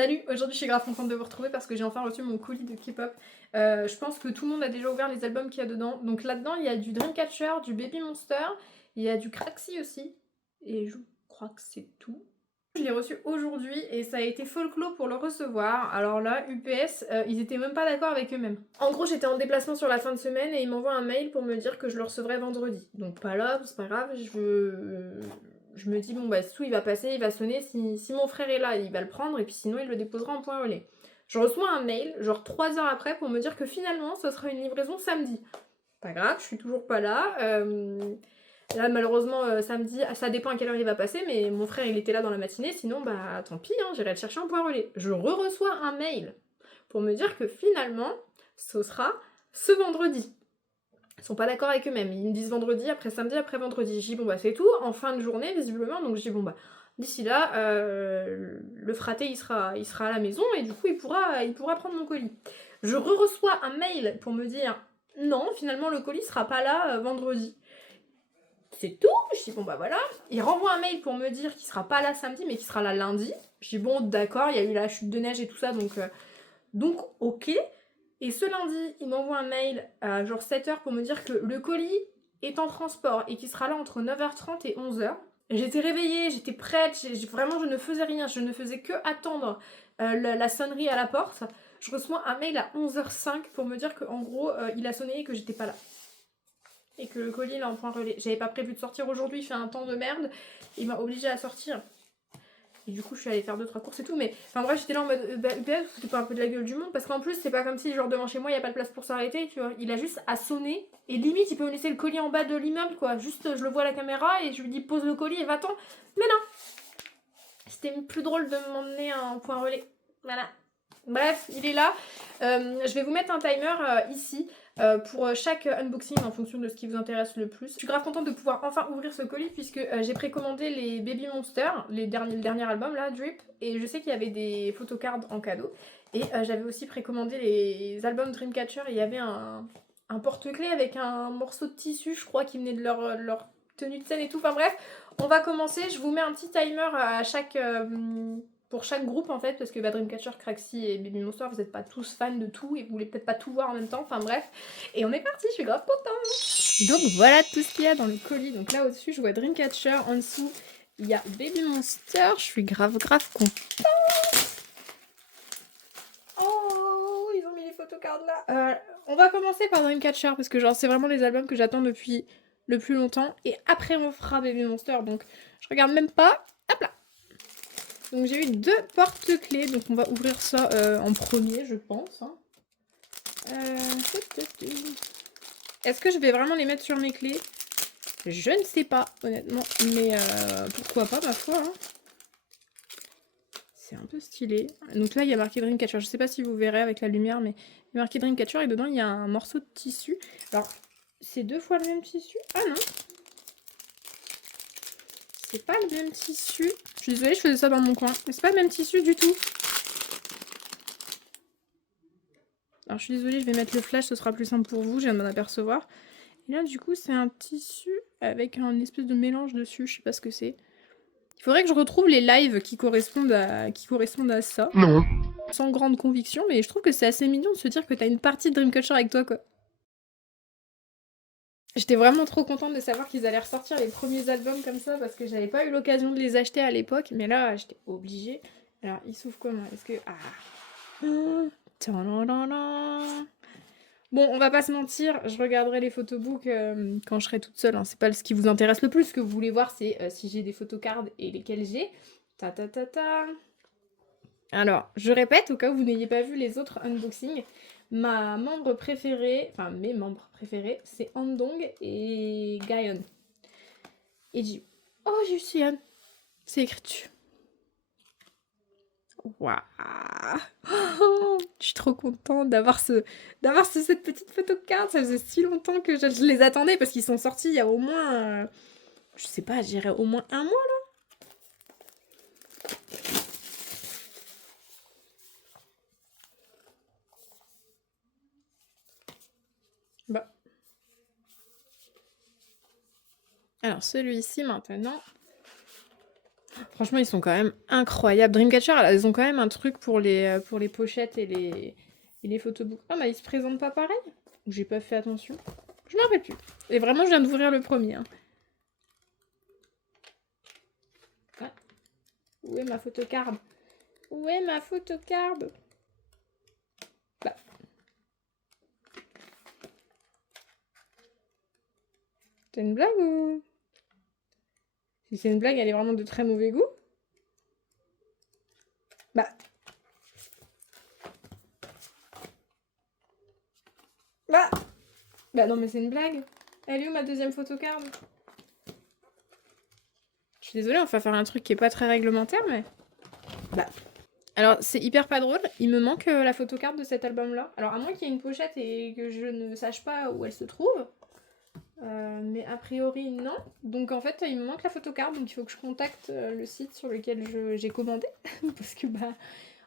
Salut, aujourd'hui je suis grave contente de vous retrouver parce que j'ai enfin reçu mon colis de K-pop. Je pense que tout le monde a déjà ouvert les albums qu'il y a dedans. Donc là-dedans il y a du Dreamcatcher, du Baby Monster, il y a du Craxy aussi. Et je crois que c'est tout. Je l'ai reçu aujourd'hui et ça a été folklore pour le recevoir. Alors là, UPS, ils étaient même pas d'accord avec eux-mêmes. En gros, j'étais en déplacement sur la fin de semaine et ils m'envoient un mail pour me dire que je le recevrai vendredi. Donc pas là, c'est pas grave, je me dis, bon bah tout il va passer, il va sonner, si mon frère est là, il va le prendre et puis sinon il le déposera en point relais. Je reçois un mail, genre 3 heures après, pour me dire que finalement, ce sera une livraison samedi. Pas grave, je suis toujours pas là. Là, malheureusement, samedi, ça dépend à quelle heure il va passer, mais mon frère, il était là dans la matinée, sinon, bah, tant pis, hein, j'irai le chercher en point relais. Je reçois un mail pour me dire que finalement, ce sera ce vendredi. Ils sont pas d'accord avec eux-mêmes. Ils me disent vendredi, après samedi, après vendredi. Je dis, bon, bah, c'est tout, en fin de journée, visiblement, donc je dis, bon, bah, d'ici là, le fraté, il sera à la maison, et du coup, il pourra prendre mon colis. Je reçois un mail pour me dire, non, finalement, le colis sera pas là vendredi. C'est tout. Je dis bon bah voilà. Il renvoie un mail pour me dire qu'il sera pas là samedi mais qu'il sera là lundi. Je dis bon d'accord, il y a eu la chute de neige et tout ça donc ok. Et ce lundi, il m'envoie un mail à genre 7h pour me dire que le colis est en transport et qu'il sera là entre 9h30 et 11h. J'étais réveillée, j'étais prête, vraiment je ne faisais rien, je ne faisais que attendre la sonnerie à la porte. Je reçois un mail à 11h05 pour me dire qu'en gros il a sonné et que j'étais pas là. Et que le colis il est en point relais. J'avais pas prévu de sortir aujourd'hui, il fait un temps de merde, il m'a obligée à sortir. Et du coup, je suis allée faire 2-3 courses et tout, mais enfin bref, j'étais là en mode UPS, c'était pas un peu de la gueule du monde, parce qu'en plus, c'est pas comme si, genre, devant chez moi, il y a pas de place pour s'arrêter, tu vois. Il a juste à sonner, et limite, il peut me laisser le colis en bas de l'immeuble, quoi. Juste, je le vois à la caméra, et je lui dis pose le colis et va-t'en. Mais non. C'était plus drôle de m'emmener en point relais. Voilà. Bref, il est là. Je vais vous mettre un timer ici pour chaque unboxing en fonction de ce qui vous intéresse le plus. Je suis grave contente de pouvoir enfin ouvrir ce colis puisque j'ai précommandé le dernier album là, Drip, et je sais qu'il y avait des photocards en cadeau. Et j'avais aussi précommandé les albums Dreamcatcher et il y avait un porte-clés avec un morceau de tissu, je crois, qui venait de leur tenue de scène et tout. Enfin bref, on va commencer. Je vous mets un petit timer à pour chaque groupe en fait, parce que Dreamcatcher, Craxy et Baby Monster, vous n'êtes pas tous fans de tout et vous voulez peut-être pas tout voir en même temps, enfin bref. Et on est parti, je suis grave contente. Donc voilà tout ce qu'il y a dans le colis. Donc là au-dessus, je vois Dreamcatcher, en dessous, il y a Baby Monster, je suis grave contente. Oh, ils ont mis les photocards là. On va commencer par Dreamcatcher, parce que genre c'est vraiment les albums que j'attends depuis le plus longtemps. Et après on fera Baby Monster, donc je regarde même pas. Hop là. Donc j'ai eu 2 porte-clés, donc on va ouvrir ça en premier, je pense. Hein. Est-ce que je vais vraiment les mettre sur mes clés? Je ne sais pas, honnêtement, mais pourquoi pas, ma foi. Hein. C'est un peu stylé. Donc là, il y a marqué Dreamcatcher. Je sais pas si vous verrez avec la lumière, mais il y a marqué Dreamcatcher et dedans, il y a un morceau de tissu. Alors, c'est 2 fois le même tissu? Ah non! C'est pas le même tissu. Je suis désolée, je faisais ça dans mon coin. Mais c'est pas le même tissu du tout. Alors je suis désolée, je vais mettre le flash, ce sera plus simple pour vous, je viens de m'en apercevoir. Et là du coup c'est un tissu avec un espèce de mélange dessus, je sais pas ce que c'est. Il faudrait que je retrouve les lives qui correspondent à ça. Non. Sans grande conviction, mais je trouve que c'est assez mignon de se dire que t'as une partie de Dreamcatcher avec toi quoi. J'étais vraiment trop contente de savoir qu'ils allaient ressortir les premiers albums comme ça parce que j'avais pas eu l'occasion de les acheter à l'époque, mais là j'étais obligée. Alors il s'ouvre comment? Est-ce que... Ah. Bon, on va pas se mentir, je regarderai les photobooks quand je serai toute seule. Hein. C'est pas ce qui vous intéresse le plus. Ce que vous voulez voir, c'est si j'ai des photocards et lesquels j'ai. Ta ta ta ta. Alors, je répète, au cas où vous n'ayez pas vu les autres unboxings, ma membre préférée, enfin mes membres préférés, c'est Andong et Gaon. Et Ji. Oh, Jusian. C'est écrit dessus. Waouh. Je suis trop contente d'avoir cette petite photocard. Ça faisait si longtemps que je les attendais parce qu'ils sont sortis il y a au moins, je sais pas, je dirais au moins un mois là. Bah. Alors celui-ci maintenant. Franchement, ils sont quand même incroyables. Dreamcatcher, elles ont quand même un truc pour les pochettes et les photobooks. Ah, bah, ils se présentent pas pareil? Ou j'ai pas fait attention? Je m'en rappelle plus. Et vraiment, je viens d'ouvrir le premier. Hein. Ah, où est ma photocarde? Où est ma photocarde? Bah. C'est une blague ou... Si c'est une blague, elle est vraiment de très mauvais goût. Bah. Bah. Bah non, mais c'est une blague. Elle est où ma deuxième photocarde? Je suis désolée, on va faire un truc qui est pas très réglementaire, mais... Bah. Alors, c'est hyper pas drôle. Il me manque la photocarte de cet album-là. Alors, à moins qu'il y ait une pochette et que je ne sache pas où elle se trouve. Mais a priori, non. Donc, en fait, il me manque la photocarte. Donc, il faut que je contacte le site sur lequel j'ai commandé. Parce que, bah,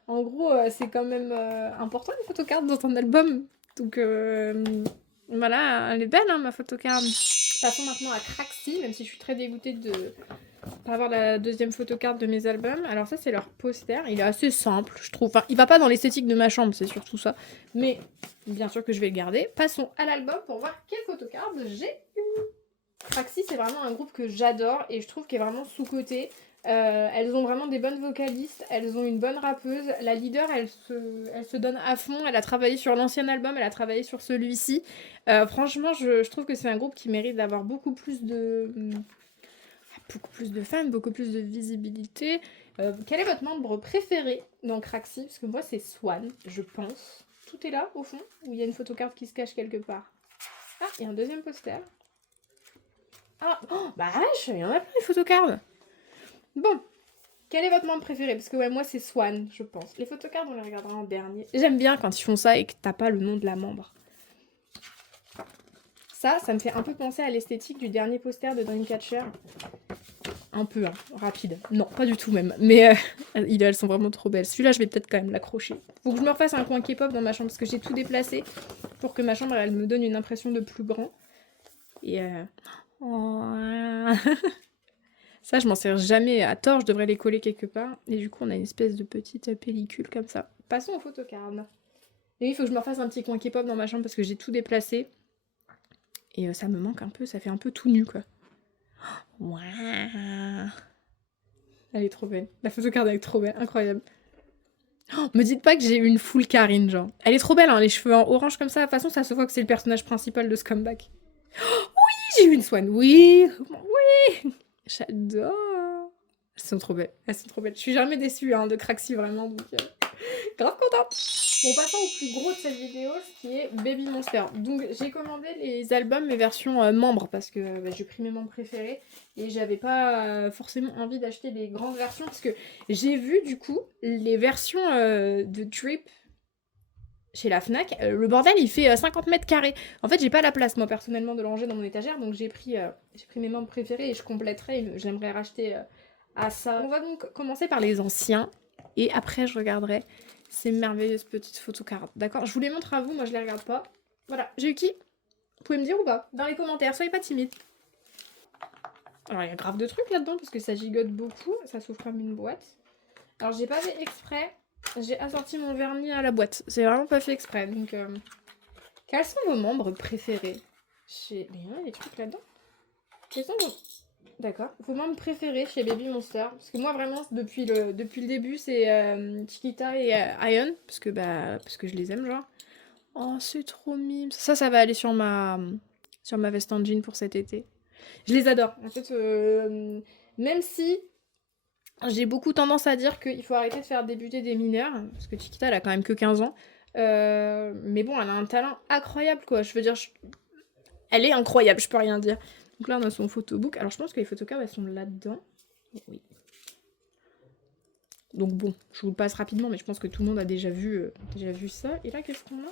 en gros, c'est quand même important, les photocartes dans ton album. Donc, voilà, elle est belle, hein, ma photocarte. Passons maintenant à Craxi, même si je suis très dégoûtée de pas avoir la deuxième photocarte de mes albums. Alors ça, c'est leur poster. Il est assez simple, je trouve. Enfin, il va pas dans l'esthétique de ma chambre, c'est surtout ça. Mais bien sûr que je vais le garder. Passons à l'album pour voir quelle photocarte j'ai eu. Craxi, c'est vraiment un groupe que j'adore et je trouve qu'elle est vraiment sous-cotée. Elles ont vraiment des bonnes vocalistes, elles ont une bonne rappeuse. La leader, elle se donne à fond. Elle a travaillé sur l'ancien album, elle a travaillé sur celui-ci. Franchement, je trouve que c'est un groupe qui mérite d'avoir beaucoup plus de fans, beaucoup plus de visibilité. Quel est votre membre préféré dans Craxi? Parce que moi, c'est Swan, je pense. Tout est là, au fond, ou il y a une photocarte qui se cache quelque part? Ah, il y a un deuxième poster. Ah, oh, bah vache, il y en a plein les photocards. Bon, quel est votre membre préféré? Parce que ouais, moi c'est Swan, je pense. Les photocards, on les regardera en dernier. J'aime bien quand ils font ça et que t'as pas le nom de la membre. Ça me fait un peu penser à l'esthétique du dernier poster de Dreamcatcher. Un peu, hein, rapide. Non, pas du tout même. Mais elles sont vraiment trop belles. Celui-là, je vais peut-être quand même l'accrocher. Faut que je me refasse un coin K-pop dans ma chambre parce que j'ai tout déplacé pour que ma chambre, elle me donne une impression de plus grand. Et oh. Ça, je m'en sers jamais à tort, je devrais les coller quelque part. Et du coup, on a une espèce de petite pellicule comme ça. Passons aux photocards. Et il faut que je me refasse un petit coin K-pop dans ma chambre parce que j'ai tout déplacé. Et ça me manque un peu, ça fait un peu tout nu, quoi. Waouh. Elle est trop belle. La photocard, elle est trop belle, incroyable. Oh, me dites pas que j'ai une full Karine, genre. Elle est trop belle, hein, les cheveux en orange comme ça. De toute façon, ça se voit que c'est le personnage principal de ce comeback. Oh, oui, j'ai eu une Swan, oui, oui. J'adore. Elles sont trop belles, elles sont trop belles. Je suis jamais déçue hein, de Craxi, vraiment, donc grave contente. Bon, passons au plus gros de cette vidéo, ce qui est Baby Monster. Donc, j'ai commandé les albums, mes versions membres, parce que bah, j'ai pris mes membres préférés, et j'avais pas forcément envie d'acheter les grandes versions, parce que j'ai vu, du coup, les versions de Trip chez la Fnac. Le bordel, il fait 50 mètres carrés. En fait, j'ai pas la place, moi, personnellement, de le ranger dans mon étagère, donc j'ai pris mes membres préférés, et je compléterai, j'aimerais racheter à ça. On va donc commencer par les anciens, et après, je regarderai ces merveilleuses petites photocards. D'accord? Je vous les montre à vous, moi je les regarde pas. Voilà, j'ai eu qui? Vous pouvez me dire ou pas? Dans les commentaires, soyez pas timides. Alors il y a grave de trucs là-dedans parce que ça gigote beaucoup. Ça s'ouvre comme une boîte. Alors j'ai pas fait exprès. J'ai assorti mon vernis à la boîte. C'est vraiment pas fait exprès. Donc quels sont vos membres préférés? Mais il y a des trucs là-dedans. Quels sont vos... D'accord. Vos membres préférés chez Baby Monster? Parce que moi, vraiment, depuis le début, c'est Chiquita et Ion. Parce que je les aime, genre. Oh, c'est trop mime. Ça va aller sur ma veste en jean pour cet été. Je les adore. En fait, même si j'ai beaucoup tendance à dire qu'il faut arrêter de faire débuter des mineurs. Parce que Chiquita, elle a quand même que 15 ans. Mais bon, elle a un talent incroyable, quoi. Je veux dire, elle est incroyable, je peux rien dire. Donc là, on a son photobook. Alors, je pense que les photocards, elles sont là-dedans. Oui. Donc bon, je vous le passe rapidement, mais je pense que tout le monde a déjà vu ça. Et là, qu'est-ce qu'on a?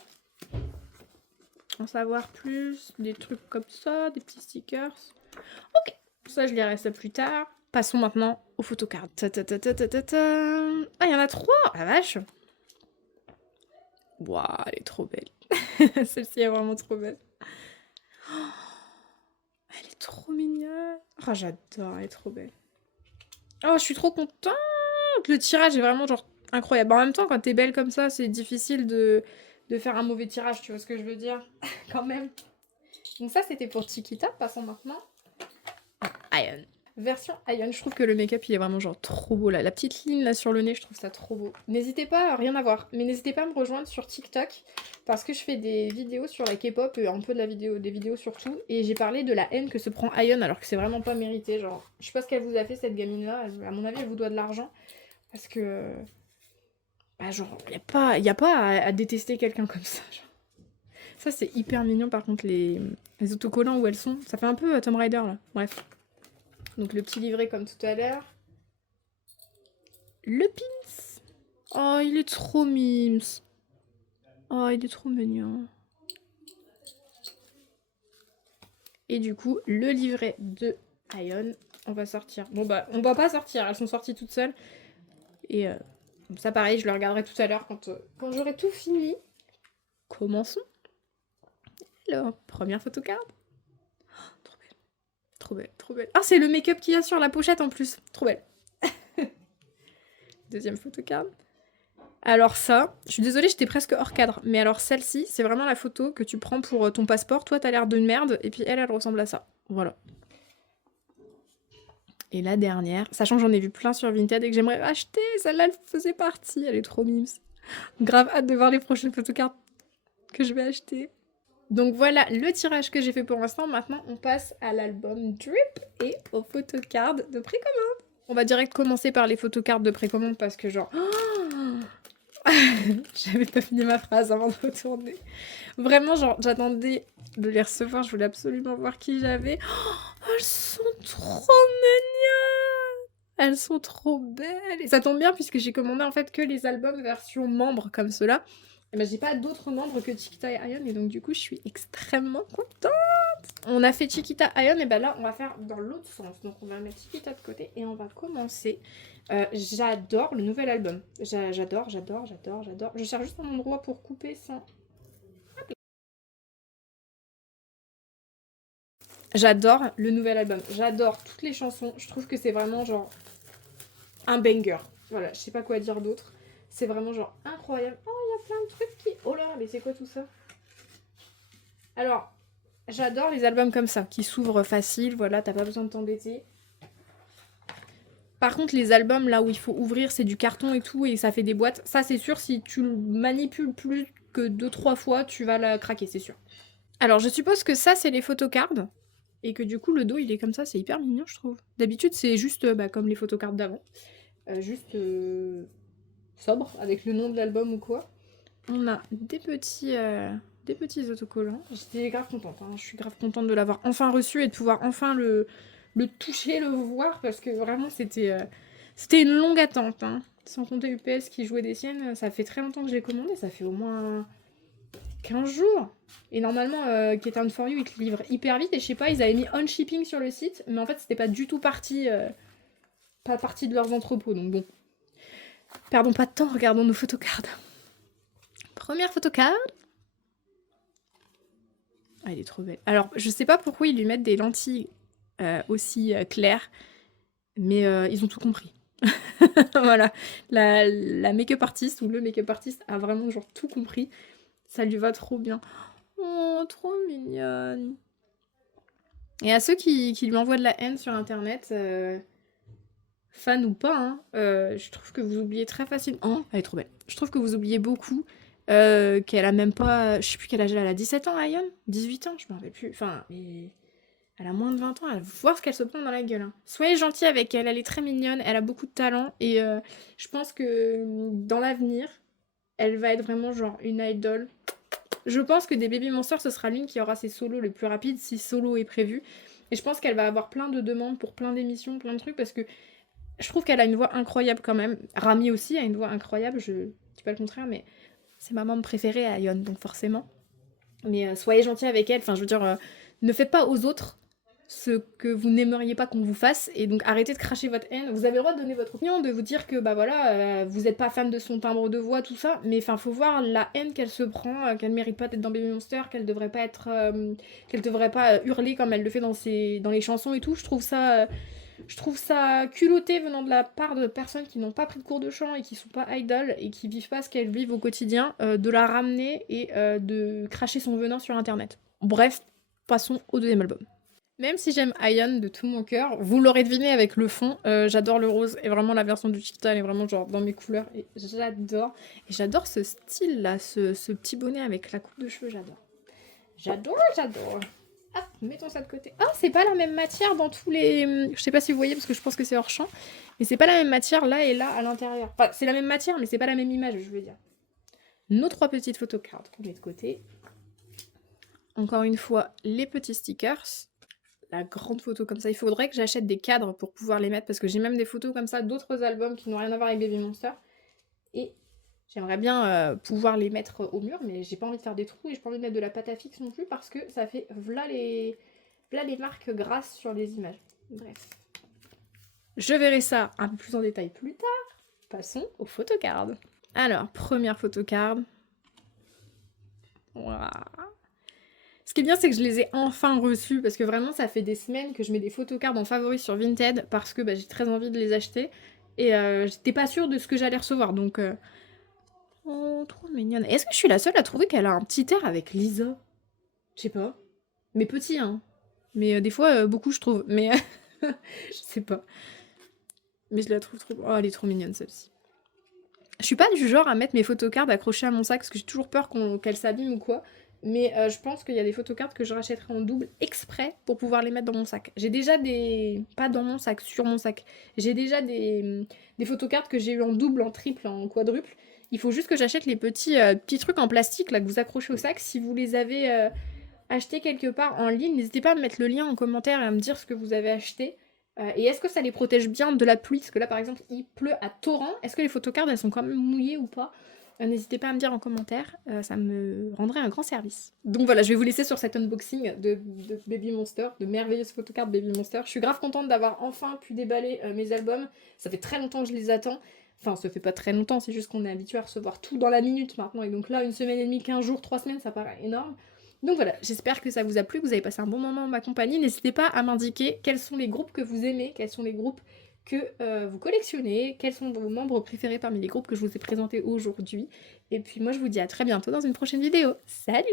En savoir plus, des trucs comme ça, des petits stickers. Ok, ça, je lirai ça plus tard. Passons maintenant aux photocards. Ah, il y en a 3. Ah, vache. Waouh, elle est trop belle. Celle-ci est vraiment trop belle. Elle est trop mignonne. Oh, j'adore, elle est trop belle. Oh, je suis trop contente. Le tirage est vraiment genre incroyable. En même temps, quand t'es belle comme ça, c'est difficile de faire un mauvais tirage, tu vois ce que je veux dire? Quand même. Donc ça, c'était pour Chiquita. Passons maintenant à Ion. Version Ion, je trouve que le make-up il est vraiment genre trop beau là. La petite ligne là sur le nez, je trouve ça trop beau. N'hésitez pas, rien à voir, mais n'hésitez pas à me rejoindre sur TikTok parce que je fais des vidéos sur la K-pop, un peu de la vidéo, des vidéos surtout, et j'ai parlé de la haine que se prend Ion alors que c'est vraiment pas mérité. Genre, je sais pas ce qu'elle vous a fait cette gamine là, à mon avis elle vous doit de l'argent parce que. Bah, genre, y a pas à détester quelqu'un comme ça. Genre. Ça c'est hyper mignon par contre les autocollants où elles sont. Ça fait un peu Tomb Raider là. Bref. Donc le petit livret comme tout à l'heure. Le pins. Oh, il est trop mimes. Oh, il est trop mignon. Et du coup, le livret de Ion, on va sortir. Bon bah, on va pas sortir, elles sont sorties toutes seules. Et ça pareil, je le regarderai tout à l'heure quand j'aurai tout fini. Commençons. Alors, première photocard. Oh, trop belle. Trop belle, trop belle. Ah, c'est le make-up qu'il y a sur la pochette en plus. Trop belle. Deuxième photocard. Alors ça, je suis désolée, j'étais presque hors cadre, mais alors celle-ci, c'est vraiment la photo que tu prends pour ton passeport. Toi, t'as l'air d'une merde, et puis elle ressemble à ça. Voilà. Et la dernière, sachant que j'en ai vu plein sur Vinted et que j'aimerais racheter, celle-là, elle faisait partie, elle est trop mimes. Grave hâte de voir les prochaines photocards que je vais acheter. Donc voilà le tirage que j'ai fait pour l'instant. Maintenant, on passe à l'album Drip et aux photocards de précommande. On va direct commencer par les photocards de précommande parce que genre... J'avais pas fini ma phrase avant de retourner. Vraiment, genre, j'attendais de les recevoir. Je voulais absolument voir qui j'avais. Oh, elles sont trop mignonnes. Elles sont trop belles. Et ça tombe bien puisque j'ai commandé en fait que les albums version membres comme ceux-là. Et ben, j'ai pas d'autres membres que Chiquita et Ion. Et donc, du coup, je suis extrêmement contente. On a fait Chiquita, Ion. Et ben là, on va faire dans l'autre sens. Donc, on va mettre Chiquita de côté et on va commencer. J'adore le nouvel album. J'adore. Je cherche juste un endroit pour couper sans. J'adore le nouvel album. J'adore toutes les chansons. Je trouve que c'est vraiment genre un banger. Voilà, je sais pas quoi dire d'autre. C'est vraiment genre incroyable. Oh, il y a plein de trucs qui. Oh là, mais c'est quoi tout ça? Alors, j'adore les albums comme ça, qui s'ouvrent facile. Voilà, t'as pas besoin de t'embêter. Par contre, les albums là où il faut ouvrir, c'est du carton et tout, et ça fait des boîtes. Ça, c'est sûr, si tu le manipules plus que 2-3 fois, tu vas la craquer, c'est sûr. Alors, je suppose que ça, c'est les photocards. Et que du coup, le dos, il est comme ça. C'est hyper mignon, je trouve. D'habitude, c'est juste comme les photocards d'avant. Juste sobre, avec le nom de l'album ou quoi. On a des petits autocollants. J'étais grave contente. Hein. Je suis grave contente de l'avoir enfin reçu et de pouvoir enfin le toucher, le voir. Parce que vraiment, c'était une longue attente. Hein. Sans compter UPS qui jouait des siennes. Ça fait très longtemps que je l'ai commandé. Ça fait au moins 15 jours. Et normalement, Get On For You, ils te livrent hyper vite. Et je sais pas, ils avaient mis on shipping sur le site. Mais en fait, c'était pas du tout parti de leurs entrepôts. Donc bon. Perdons pas de temps, regardons nos photocards. Première photocard. Ah, elle est trop belle. Alors, je sais pas pourquoi ils lui mettent des lentilles aussi claires. Mais ils ont tout compris. Voilà. La make-up artiste ou le make-up artiste a vraiment genre tout compris. Ça lui va trop bien. Oh, trop mignonne. Et à ceux qui lui envoient de la haine sur internet, fan ou pas, hein, je trouve que vous oubliez très facilement. Oh, elle est trop belle. Je trouve que vous oubliez beaucoup qu'elle a même pas. Je sais plus quel âge elle a. 17 ans, Ayane 18 ans, je me rappelle plus. Enfin, mais. Elle a moins de 20 ans, elle va voir ce qu'elle se prend dans la gueule. Hein. Soyez gentils avec elle, elle est très mignonne, elle a beaucoup de talent et je pense que dans l'avenir, elle va être vraiment genre une idole. Je pense que des Baby Monsters, ce sera l'une qui aura ses solos les plus rapides, si solo est prévu. Et je pense qu'elle va avoir plein de demandes pour plein d'émissions, plein de trucs, parce que je trouve qu'elle a une voix incroyable quand même. Rami aussi a une voix incroyable, je dis pas le contraire, mais c'est ma membre préférée à Ion, donc forcément. Mais soyez gentils avec elle, enfin je veux dire, ne faites pas aux autres ce que vous n'aimeriez pas qu'on vous fasse, et donc arrêtez de cracher votre haine. Vous avez le droit de donner votre opinion, de vous dire que bah voilà, vous n'êtes pas fan de son timbre de voix, tout ça, mais enfin faut voir la haine qu'elle se prend, qu'elle mérite pas d'être dans Baby Monster, qu'elle devrait pas hurler comme elle le fait dans les chansons et tout. Je trouve ça Je trouve ça culotté venant de la part de personnes qui n'ont pas pris de cours de chant et qui sont pas idoles et qui vivent pas ce qu'elles vivent au quotidien, de la ramener et de cracher son venin sur internet. Bref, passons au deuxième album. Même si j'aime Ion de tout mon cœur, vous l'aurez deviné avec le fond, j'adore le rose et vraiment la version du Cheetah elle est vraiment genre dans mes couleurs et j'adore. Et j'adore ce style là, ce petit bonnet avec la coupe de cheveux, j'adore. J'adore. Hop, mettons ça de côté. Ah, c'est pas la même matière dans tous les... Je sais pas si vous voyez parce que je pense que c'est hors champ, mais c'est pas la même matière là et là à l'intérieur. Enfin, c'est la même matière mais c'est pas la même image, je veux dire. Nos 3 petites photocards, on met de côté. Encore une fois, les petits stickers. La grande photo comme ça. Il faudrait que j'achète des cadres pour pouvoir les mettre parce que j'ai même des photos comme ça d'autres albums qui n'ont rien à voir avec Baby Monster. Et j'aimerais bien pouvoir les mettre au mur, mais j'ai pas envie de faire des trous et j'ai pas envie de mettre de la pâte à fixe non plus parce que ça fait v'là les marques grasses sur les images. Bref. Je verrai ça un peu plus en détail plus tard. Passons aux photocards. Alors, première photocard. Waouh. Ce qui est bien, c'est que je les ai enfin reçus, parce que vraiment, ça fait des semaines que je mets des photocards en favoris sur Vinted, parce que j'ai très envie de les acheter, et j'étais pas sûre de ce que j'allais recevoir, donc... Oh, trop mignonne. Est-ce que je suis la seule à trouver qu'elle a un petit air avec Lisa? Je sais pas. Mais petit, hein. Mais des fois, beaucoup, je trouve. Mais je sais pas. Mais je la trouve trop... Oh, elle est trop mignonne, celle-ci. Je suis pas du genre à mettre mes photocards accrochées à mon sac, parce que j'ai toujours peur qu'elles s'abîment ou quoi. Mais je pense qu'il y a des photocards que je rachèterai en double exprès pour pouvoir les mettre dans mon sac. J'ai déjà des... Pas dans mon sac, sur mon sac. J'ai déjà des photocards que j'ai eu en double, en triple, en quadruple. Il faut juste que j'achète les petits trucs en plastique là que vous accrochez au sac. Si vous les avez achetés quelque part en ligne, n'hésitez pas à me mettre le lien en commentaire et à me dire ce que vous avez acheté. Et est-ce que ça les protège bien de la pluie? Parce que là par exemple il pleut à torrent. Est-ce que les photocards elles sont quand même mouillées ou pas? N'hésitez pas à me dire en commentaire, ça me rendrait un grand service. Donc voilà, je vais vous laisser sur cet unboxing de Baby Monster, de merveilleuses photocards Baby Monster. Je suis grave contente d'avoir enfin pu déballer mes albums. Ça fait très longtemps que je les attends. Enfin, ça fait pas très longtemps, c'est juste qu'on est habitué à recevoir tout dans la minute maintenant. Et donc là, 1 semaine et demie, 15 jours, 3 semaines, ça paraît énorme. Donc voilà, j'espère que ça vous a plu, que vous avez passé un bon moment en ma compagnie. N'hésitez pas à m'indiquer quels sont les groupes que vous aimez, quels sont les groupes que vous collectionnez, quels sont vos membres préférés parmi les groupes que je vous ai présentés aujourd'hui. Et puis moi je vous dis à très bientôt dans une prochaine vidéo. Salut!